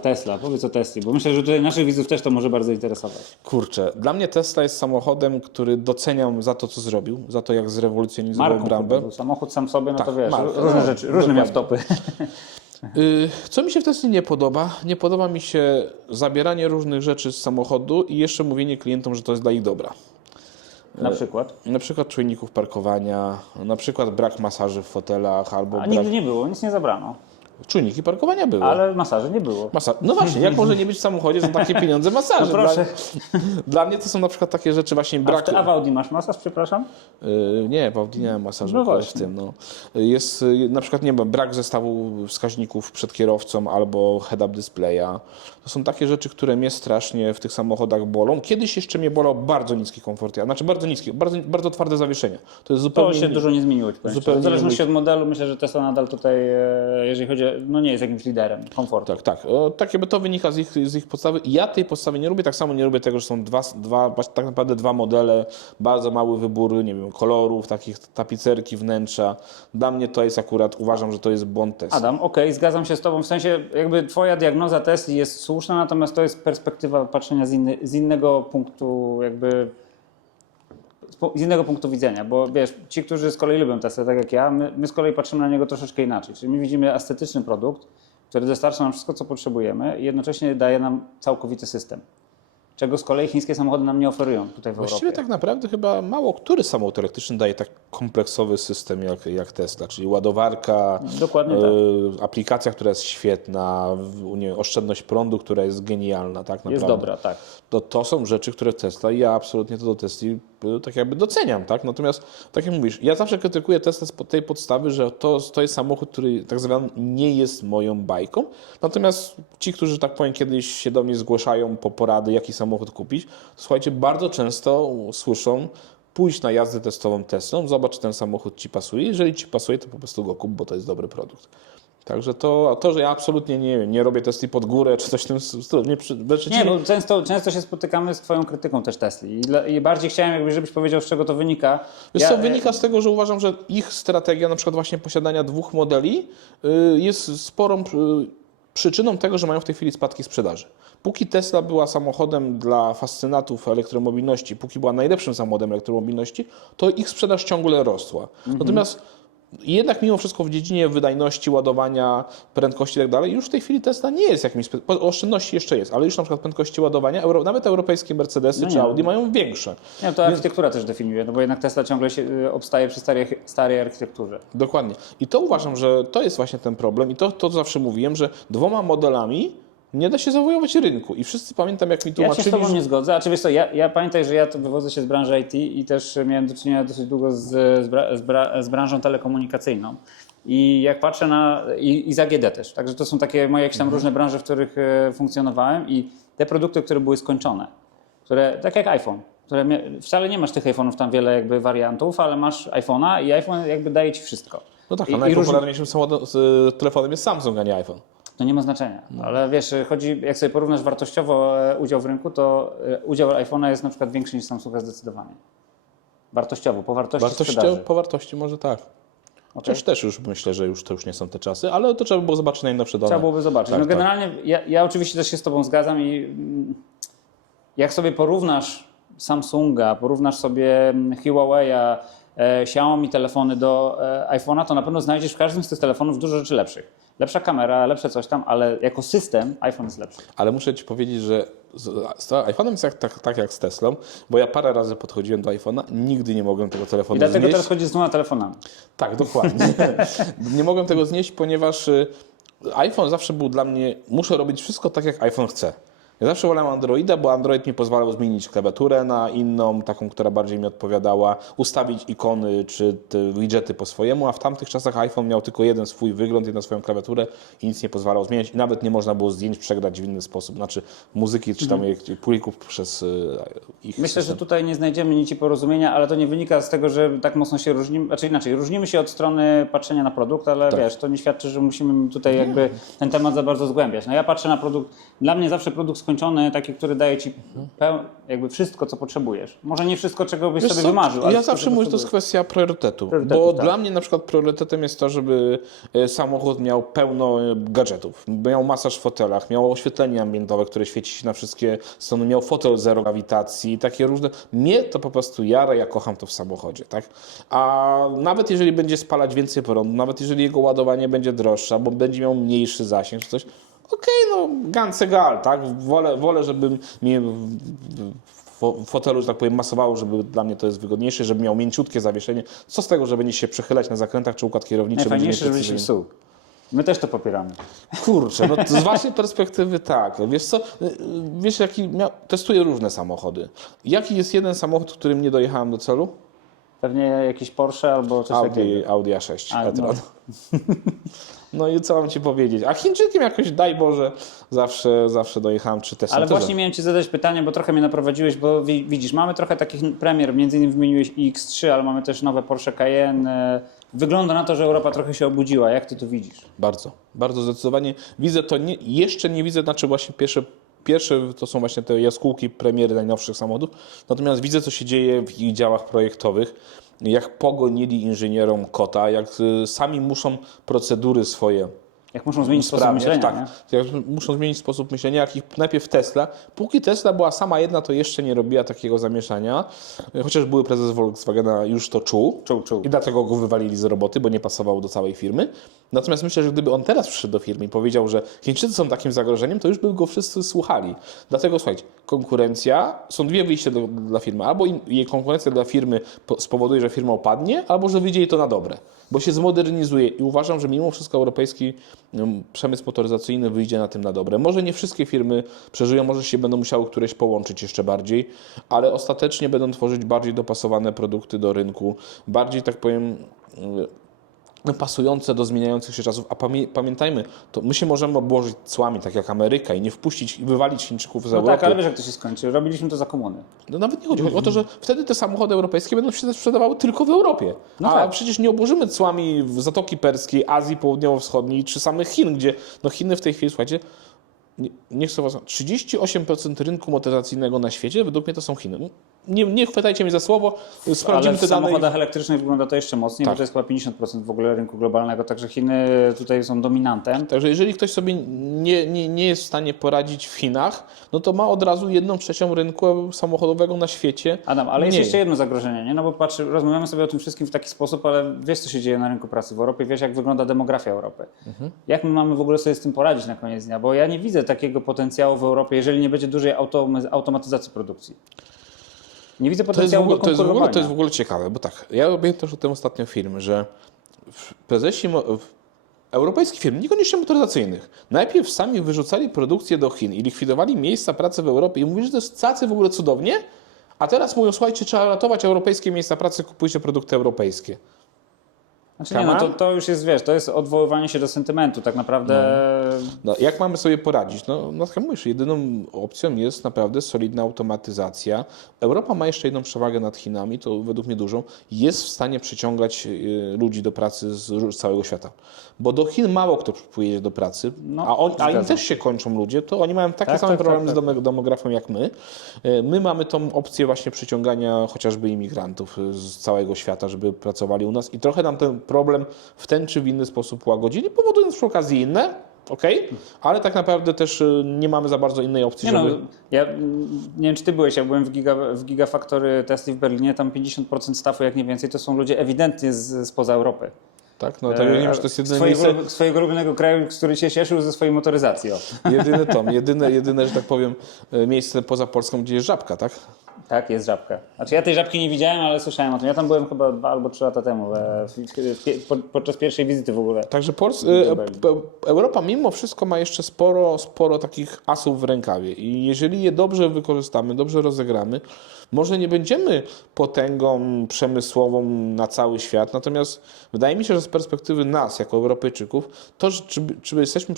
Tesla. Powiedz o Tesli, bo myślę, że tutaj naszych widzów też to może bardzo interesować. Kurczę, dla mnie Tesla jest samochodem, który doceniam za to, co zrobił, za to, jak zrewolucjonizował Marką brambę. chyba, samochód sam sobie, no Tak, to wiesz, marka, różne no, rzeczy, różne miał stopy. Co mi się w Tesli nie podoba? Nie podoba mi się zabieranie różnych rzeczy z samochodu i jeszcze mówienie klientom, że to jest dla ich dobra. Na przykład. Na przykład czujników parkowania, na przykład brak masaży w fotelach, albo A brak... nigdy nie było, nic nie zabrano. Czujniki parkowania były. Ale masaży nie było. No właśnie, jak może nie być w samochodzie za takie pieniądze masaży? No proszę. Dla mnie to są na przykład takie rzeczy właśnie brak... A w Audi masz masaż, przepraszam? Nie, w Audi nie ma masażu No w właśnie. tym. No. Jest na przykład, nie wiem, brak zestawu wskaźników przed kierowcą albo head-up displaya. To są takie rzeczy, które mnie strasznie w tych samochodach bolą. Kiedyś jeszcze mnie bolał bardzo niski komfort, znaczy bardzo niski, bardzo twarde zawieszenia. To jest To zupełnie... się dużo nie zmieniło. Zupełnie W zależności nie od modelu, myślę, że Tesla nadal tutaj, jeżeli chodzi o, no nie jest jakimś liderem komfortu. Tak. Tak jakby to wynika z ich podstawy. Ja tej podstawy nie lubię, tak samo nie lubię tego, że są tak naprawdę dwa modele, bardzo mały wybór, nie wiem, kolorów, takich tapicerki, wnętrza. Dla mnie to jest akurat, uważam, że to jest błąd Tesla. Adam, okej, zgadzam się z Tobą, w sensie jakby Twoja diagnoza Tesli jest słuszna, natomiast to jest perspektywa patrzenia z innego punktu jakby z innego punktu widzenia, bo wiesz, ci, którzy z kolei lubią Tesla, tak jak ja, my z kolei patrzymy na niego troszeczkę inaczej, czyli my widzimy estetyczny produkt, który dostarcza nam wszystko, co potrzebujemy i jednocześnie daje nam całkowity system, czego z kolei chińskie samochody nam nie oferują tutaj w Właściwie Europie. tak naprawdę chyba mało który samochód elektryczny daje tak kompleksowy system jak Tesla, czyli ładowarka, Dokładnie tak. aplikacja, która jest świetna, nie wiem, oszczędność prądu, która jest genialna, tak naprawdę. Jest dobra, tak. To są rzeczy, które Tesla i ja absolutnie to do Tesli tak jakby doceniam, tak? Natomiast, tak jak mówisz, ja zawsze krytykuję Tesla z tej podstawy, że to jest samochód, który tak zwany nie jest moją bajką. Natomiast ci, którzy tak powiem kiedyś się do mnie zgłaszają po porady, jaki samochód kupić, to słuchajcie, bardzo często słyszą, pójdź na jazdę testową Teslą, zobacz, czy ten samochód ci pasuje. Jeżeli ci pasuje, to po prostu go kup, bo to jest dobry produkt. Także to, że ja absolutnie nie robię Tesli pod górę, czy coś w tym stylu. Nie, bo często się spotykamy z Twoją krytyką też Tesli i bardziej chciałem, jakby, żebyś powiedział, z czego to wynika. Wiesz co, wynika z tego, że uważam, że ich strategia, na przykład właśnie posiadania dwóch modeli, jest sporą przyczyną tego, że mają w tej chwili spadki sprzedaży. Póki Tesla była samochodem dla fascynatów elektromobilności, póki była najlepszym samochodem elektromobilności, to ich sprzedaż ciągle rosła. Natomiast jednak mimo wszystko w dziedzinie wydajności, ładowania, prędkości i tak dalej, już w tej chwili Tesla nie jest jakimś... Oszczędności jeszcze jest, ale już na przykład prędkości ładowania, nawet europejskie Mercedesy czy Audi mają większe. Nie, to architektura też definiuje, no bo jednak Tesla ciągle się obstaje przy starej architekturze. Dokładnie. I to uważam, że to jest właśnie ten problem i to zawsze mówiłem, że dwoma modelami nie da się zawojować rynku. I wszyscy pamiętam, jak mi Ja tłumaczyli... się z Tobą nie zgodzę. A czy wiesz co, ja pamiętaj, że ja to wywodzę się z branży IT i też miałem do czynienia dosyć długo z branżą telekomunikacyjną. I jak patrzę i z AGD też. Także to są takie moje jakieś tam różne branże, w których funkcjonowałem i te produkty, które były skończone, które, tak jak iPhone, wcale nie masz tych iPhone'ów tam wiele jakby wariantów, ale masz iPhone'a i iPhone jakby daje Ci wszystko. No tak, a najpopularniejszym telefonem jest Samsung, a nie iPhone. To nie ma znaczenia, ale wiesz, jak sobie porównasz wartościowo udział w rynku, to udział iPhone'a jest na przykład większy niż Samsunga zdecydowanie. Wartościowo, po wartości sprzedaży. Po wartości może tak. Chociaż też już myślę, że to już nie są te czasy, ale to trzeba było zobaczyć najnowsze dane. Trzeba byłoby zobaczyć. Tak, No generalnie ja oczywiście też się z Tobą zgadzam i jak sobie porównasz Samsunga, porównasz sobie Huawei'a, Xiaomi telefony do iPhone'a, to na pewno znajdziesz w każdym z tych telefonów dużo rzeczy lepszych. Lepsza kamera, lepsze coś tam, ale jako system iPhone jest lepszy. Ale muszę Ci powiedzieć, że z iPhone'em jest tak jak z Teslą, bo ja parę razy podchodziłem do iPhone'a, nigdy nie mogłem tego telefonu I dlatego znieść. teraz chodzisz z dwoma telefonami. Tak, dokładnie. Nie mogłem tego znieść, ponieważ iPhone zawsze był dla mnie, muszę robić wszystko tak, jak iPhone chce. Ja zawsze wolałem Androida, bo Android mi pozwalał zmienić klawiaturę na inną, taką, która bardziej mi odpowiadała, ustawić ikony czy te widgety po swojemu, a w tamtych czasach iPhone miał tylko jeden swój wygląd, jedną swoją klawiaturę i nic nie pozwalał zmieniać i nawet nie można było zdjęć przegrać w inny sposób, znaczy muzyki czy tam plików przez ich Myślę, system. że tutaj nie znajdziemy nici porozumienia, ale to nie wynika z tego, że tak mocno się różnimy, znaczy inaczej, różnimy się od strony patrzenia na produkt, ale wiesz, to nie świadczy, że musimy tutaj jakby ten temat za bardzo zgłębiać. No ja patrzę na produkt, dla mnie zawsze produkt skończony, taki, który daje Ci jakby wszystko, co potrzebujesz. Może nie wszystko, czego byś Wiesz sobie co? wymarzył. Ale Ja wszystko, zawsze co mówię, że to jest potrzebujesz. kwestia priorytetu, Priorytetu, bo tak. dla mnie na przykład priorytetem jest to, żeby samochód miał pełno gadżetów, miał masaż w fotelach, miał oświetlenie ambientowe, które świeci się na wszystkie strony, miał fotel zero grawitacji, takie różne. Mnie to po prostu jara, ja kocham to w samochodzie, tak? A nawet jeżeli będzie spalać więcej prądu, nawet jeżeli jego ładowanie będzie droższe, albo będzie miał mniejszy zasięg czy coś, no ganz egal, tak? Wolę, żeby mnie w fotelu, że tak powiem, masowało, żeby dla mnie to jest wygodniejsze, żeby miał mięciutkie zawieszenie. Co z tego, że będzie się przechylać na zakrętach, czy układ kierowniczy będzie Najfajniejsze, mniej żebyś się precyzyjny. psuł. My też to popieramy. Kurczę, no to z waszej perspektywy tak. Wiesz co, testuję różne samochody. Jaki jest jeden samochód, którym nie dojechałem do celu? Pewnie jakiś Porsche albo coś takiego. Audi A6 A, e-tron. No i co mam ci powiedzieć? A Chińczykiem jakoś, daj Boże, zawsze dojechałem, czy Tesla. Ale właśnie miałem Ci zadać pytanie, bo trochę mnie naprowadziłeś, bo widzisz, mamy trochę takich premier, między innymi wymieniłeś iX3, ale mamy też nowe Porsche Cayenne. Wygląda na to, że Europa trochę się obudziła. Jak Ty to widzisz? Bardzo, bardzo zdecydowanie. Widzę to, jeszcze nie widzę, znaczy właśnie pierwsze to są właśnie te jaskółki premiery najnowszych samochodów, natomiast widzę, co się dzieje w ich działach projektowych, jak pogonili inżynierom kota, jak sami muszą procedury swoje Jak muszą zmienić sposób usprawniać, myślenia, tak, jak muszą zmienić sposób myślenia, jak ich najpierw Tesla, póki Tesla była sama jedna, to jeszcze nie robiła takiego zamieszania, chociaż były prezes Volkswagena już to czuł. Czuł. I dlatego go wywalili z roboty, bo nie pasował do całej firmy. Natomiast myślę, że gdyby on teraz przyszedł do firmy i powiedział, że Chińczycy są takim zagrożeniem, to już by go wszyscy słuchali. Dlatego słuchajcie, konkurencja, są dwie wyjścia dla firmy. Albo jej konkurencja dla firmy spowoduje, że firma upadnie, albo że wyjdzie jej to na dobre. Bo się zmodernizuje i uważam, że mimo wszystko europejski przemysł motoryzacyjny wyjdzie na tym na dobre. Może nie wszystkie firmy przeżyją, może się będą musiały któreś połączyć jeszcze bardziej, ale ostatecznie będą tworzyć bardziej dopasowane produkty do rynku, bardziej, tak powiem, pasujące do zmieniających się czasów. A pamiętajmy, to my się możemy obłożyć cłami, tak jak Ameryka, i nie wpuścić i wywalić Chińczyków z No Europy. tak, ale wiesz jak to się skończy. Robiliśmy to za komuny. No nawet nie chodzi o to, że wtedy te samochody europejskie będą się sprzedawały tylko w Europie. No A tak. przecież nie obłożymy cłami w Zatoki Perskiej, Azji Południowo-Wschodniej czy samych Chin, gdzie no Chiny w tej chwili, słuchajcie, nie chcę was... 38% rynku motoryzacyjnego na świecie, według mnie to są Chiny. Nie chwytajcie mnie za słowo, sprawdzimy Ale w te dane. samochodach elektrycznych wygląda to jeszcze mocniej, Tak. bo to jest chyba 50% w ogóle rynku globalnego, także Chiny tutaj są dominantem. Także jeżeli ktoś sobie nie jest w stanie poradzić w Chinach, no to ma od razu 1/3 rynku samochodowego na świecie. Adam, ale jest Mniej. jeszcze jedno zagrożenie, nie? No bo patrz, rozmawiamy sobie o tym wszystkim w taki sposób, ale wiesz, co się dzieje na rynku pracy w Europie, wiesz, jak wygląda demografia Europy. Jak my mamy w ogóle sobie z tym poradzić na koniec dnia? Bo ja nie widzę takiego potencjału w Europie, jeżeli nie będzie dużej automatyzacji produkcji. Nie widzę potencjału do konkurowania. To jest w ogóle ciekawe, bo tak, ja robię też o tym ostatnio film, że prezesi europejskich firm, niekoniecznie motoryzacyjnych, najpierw sami wyrzucali produkcję do Chin i likwidowali miejsca pracy w Europie i mówili, że to jest tacy w ogóle cudownie, a teraz mówią, słuchajcie, trzeba ratować europejskie miejsca pracy, kupujcie produkty europejskie. Znaczy nie, no to już jest, wiesz, to jest odwoływanie się do sentymentu, tak naprawdę. No, jak mamy sobie poradzić? No tak jak mówisz, jedyną opcją jest naprawdę solidna automatyzacja. Europa ma jeszcze jedną przewagę nad Chinami, to według mnie dużą. Jest w stanie przyciągać ludzi do pracy z całego świata. Bo do Chin mało kto pojedzie do pracy, a im zgadzam. też się kończą ludzie, to oni mają takie same problemy z demografią jak my. My mamy tą opcję właśnie przyciągania chociażby imigrantów z całego świata, żeby pracowali u nas i trochę nam ten problem w ten czy w inny sposób łagodzili, powodując przy okazji inne, ale tak naprawdę też nie mamy za bardzo innej opcji, Nie żeby... no, ja nie wiem, czy ty byłeś, ja byłem w Gigafactory Tesla w Berlinie, tam 50% staffu, jak nie więcej, to są ludzie ewidentnie spoza Europy. Tak, no tak, nie wiem, czy to jest jedyne Swojego ulubionego kraju, który się cieszył ze swojej motoryzacji. jedyne, że tak powiem, miejsce poza Polską, gdzie jest Żabka, tak? Tak, jest Żabka. Znaczy ja tej Żabki nie widziałem, ale słyszałem o tym. Ja tam byłem chyba 2 albo 3 lata temu, podczas pierwszej wizyty w ogóle. Także Europa mimo wszystko ma jeszcze sporo takich asów w rękawie i jeżeli je dobrze wykorzystamy, dobrze rozegramy, może nie będziemy potęgą przemysłową na cały świat, natomiast wydaje mi się, że z perspektywy nas, jako Europejczyków, to, czy jesteśmy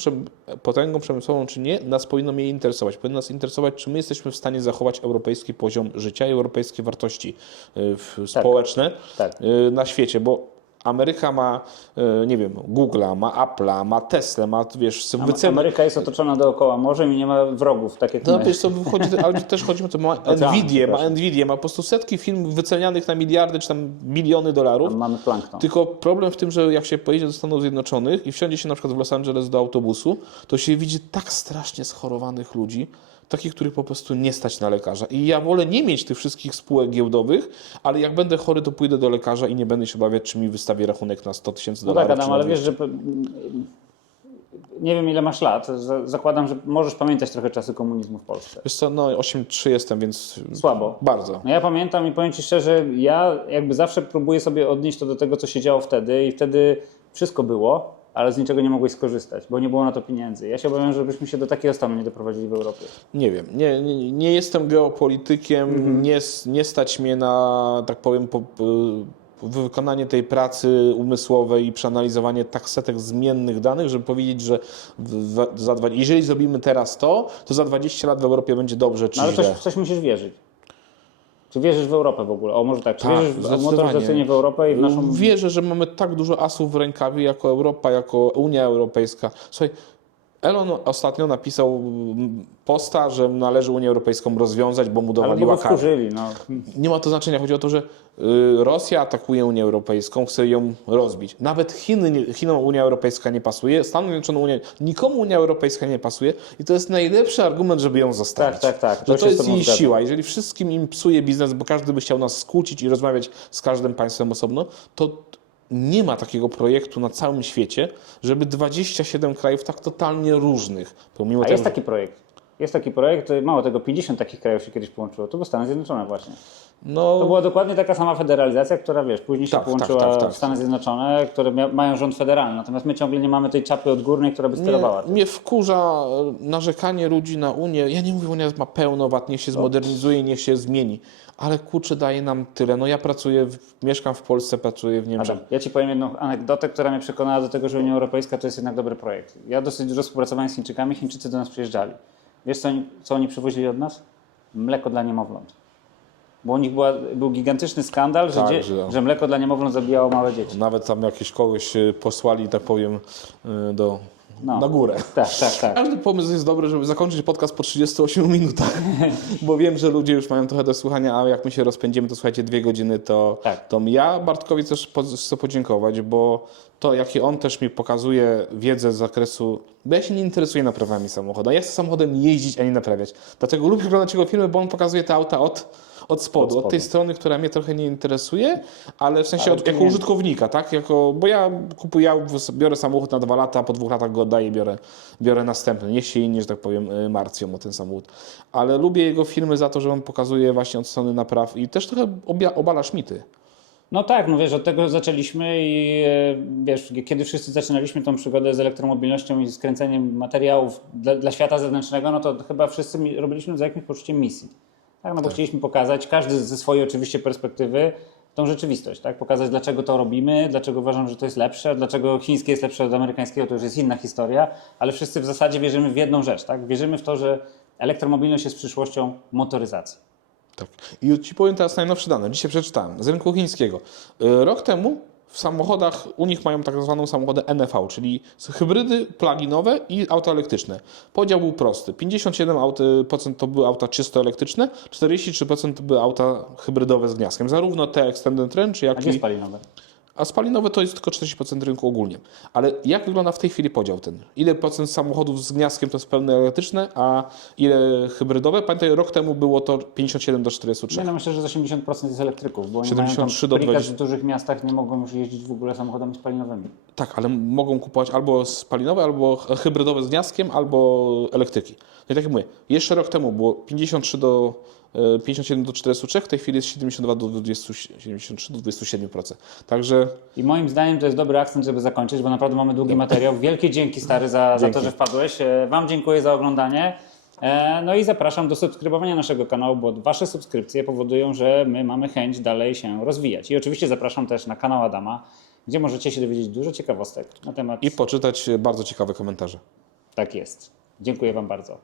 potęgą przemysłową, czy nie, nas powinno mnie interesować. Powinno nas interesować, czy my jesteśmy w stanie zachować europejski poziom życia i europejskie wartości społeczne na świecie, bo Ameryka ma, nie wiem, Google'a, ma Apple'a, ma Tesla, ma, wiesz... Ameryka jest otoczona dookoła morzem i nie ma wrogów, tak jak no, my. wiesz co, ale też chodzi o to, ma Nvidia, ma po prostu setki firm wycenianych na miliardy czy tam biliony dolarów. Tam mamy plankton. Tylko problem w tym, że jak się pojedzie do Stanów Zjednoczonych i wsiądzie się na przykład w Los Angeles do autobusu, to się widzi tak strasznie schorowanych ludzi, takich, których po prostu nie stać na lekarza. I ja wolę nie mieć tych wszystkich spółek giełdowych, ale jak będę chory, to pójdę do lekarza i nie będę się obawiać, czy mi wystawi rachunek na $100,000. No tak, Adam, ale wiesz, że nie wiem ile masz lat, zakładam, że możesz pamiętać trochę czasy komunizmu w Polsce. Wiesz co, no 8,3 jestem, więc... Słabo. Bardzo. No ja pamiętam i powiem Ci szczerze, ja jakby zawsze próbuję sobie odnieść to do tego, co się działo wtedy i wtedy wszystko było, ale z niczego nie mogłeś skorzystać, bo nie było na to pieniędzy. Ja się obawiam, żebyśmy się do takiego stanu nie doprowadzili w Europie. Nie wiem, nie jestem geopolitykiem, nie stać mnie na, tak powiem, wykonanie tej pracy umysłowej i przeanalizowanie tak setek zmiennych danych, żeby powiedzieć, że jeżeli zrobimy teraz to za 20 lat w Europie będzie dobrze czy ale źle. coś musisz wierzyć. Czy wierzysz w Europę w ogóle? O, może tak. Czy Tak, wierzysz w motoryzację w Europę i w naszą... Wierzę, że mamy tak dużo asów w rękawie jako Europa, jako Unia Europejska. Słuchaj, Elon ostatnio napisał posta, że należy Unię Europejską rozwiązać, bo mu dowaliła karę. No. Nie ma to znaczenia. Chodzi o to, że Rosja atakuje Unię Europejską, chce ją rozbić. Nawet Chinom Unia Europejska nie pasuje, Stanom Zjednoczonym nikomu Unia Europejska nie pasuje i to jest najlepszy argument, żeby ją zostawić. Tak. Że to jest jej siła. Jeżeli wszystkim im psuje biznes, bo każdy by chciał nas skłócić i rozmawiać z każdym państwem osobno, to nie ma takiego projektu na całym świecie, żeby 27 krajów tak totalnie różnych, pomimo tego, jest taki projekt. Jest taki projekt, mało tego, 50 takich krajów się kiedyś połączyło. To były Stany Zjednoczone właśnie. No, to była dokładnie taka sama federalizacja, która później się połączyła w Stany Zjednoczone, które mają rząd federalny. Natomiast my ciągle nie mamy tej czapy odgórnej, która by sterowała. Mnie wkurza narzekanie ludzi na Unię. Ja nie mówię, Unia ma pełno wad, niech się zmodernizuje, niech się zmieni. Ale kurczę, daje nam tyle. No ja mieszkam w Polsce, pracuję w Niemczech. Adam, ja Ci powiem jedną anegdotę, która mnie przekonała do tego, że Unia Europejska to jest jednak dobry projekt. Ja dosyć dużo współpracowałem z Chińczykami, Chińczycy do nas przyjeżdżali. Wiesz co oni przywozili od nas? Mleko dla niemowląt. Bo u nich był gigantyczny skandal, że mleko dla niemowląt zabijało małe dzieci. Nawet tam jakieś kogoś posłali, tak powiem, na górę. Tak. Każdy pomysł jest dobry, żeby zakończyć podcast po 38 minutach, bo wiem, że ludzie już mają trochę do słuchania, a jak my się rozpędzimy, to słuchajcie 2 godziny, to ja Bartkowi też chcę podziękować, bo to, jakie on też mi pokazuje wiedzę z zakresu, bo ja się nie interesuję naprawami samochodu, ja chcę samochodem jeździć, a nie naprawiać. Dlatego lubię oglądać jego filmy, bo on pokazuje te auta od spodu, od tej strony, która mnie trochę nie interesuje, ale w sensie jako użytkownika, tak? Bo ja biorę samochód na 2 lata, a po 2 latach go oddaję, biorę następny. Niech się inni, że tak powiem, martwią o ten samochód. Ale lubię jego filmy za to, że on pokazuje właśnie od strony napraw i też trochę obala szmity. No tak, no wiesz, od tego zaczęliśmy i wiesz, kiedy wszyscy zaczynaliśmy tą przygodę z elektromobilnością i skręceniem materiałów dla świata zewnętrznego, no to chyba wszyscy robiliśmy za jakimś poczuciem misji. Tak, no bo chcieliśmy pokazać, każdy ze swojej oczywiście perspektywy, tą rzeczywistość, tak? Pokazać, dlaczego to robimy, dlaczego uważam, że to jest lepsze, dlaczego chińskie jest lepsze od amerykańskiego, to już jest inna historia, ale wszyscy w zasadzie wierzymy w jedną rzecz, tak? Wierzymy w to, że elektromobilność jest przyszłością motoryzacji. Tak. I Ci powiem teraz najnowsze dane. Dzisiaj przeczytałem z rynku chińskiego. Rok temu w samochodach, u nich mają tak zwaną samochody NFV, czyli hybrydy plug-inowe i auta elektryczne. Podział był prosty. 57% to były auta czysto elektryczne, 43% to były auta hybrydowe z gniazdkiem. Zarówno te Extended Range, jak i... A gdzie spalinowe? A spalinowe to jest tylko 40% rynku ogólnie. Ale jak wygląda w tej chwili podział ten? Ile procent samochodów z gniazdkiem to jest pełne elektryczne, a ile hybrydowe? Pamiętaj, rok temu było to 57 do 43. Nie, no myślę, że z 80% jest elektryków, bo oni 73 mają do tam prikaz 20. w dużych miastach nie mogą już jeździć w ogóle samochodami spalinowymi. Tak, ale mogą kupować albo spalinowe, albo hybrydowe z gniazdkiem, albo elektryki. No i tak jak mówię, jeszcze rok temu było 57 do 43, w tej chwili jest 72 do 20, 73 do 27%. Także I moim zdaniem to jest dobry akcent, żeby zakończyć, bo naprawdę mamy długi materiał. Wielkie dzięki stary za Dzięki. to, że wpadłeś. Wam dziękuję za oglądanie. No i zapraszam do subskrybowania naszego kanału, bo Wasze subskrypcje powodują, że my mamy chęć dalej się rozwijać. I oczywiście zapraszam też na kanał Adama, gdzie możecie się dowiedzieć dużo ciekawostek na temat... i poczytać bardzo ciekawe komentarze. Tak jest. Dziękuję Wam bardzo.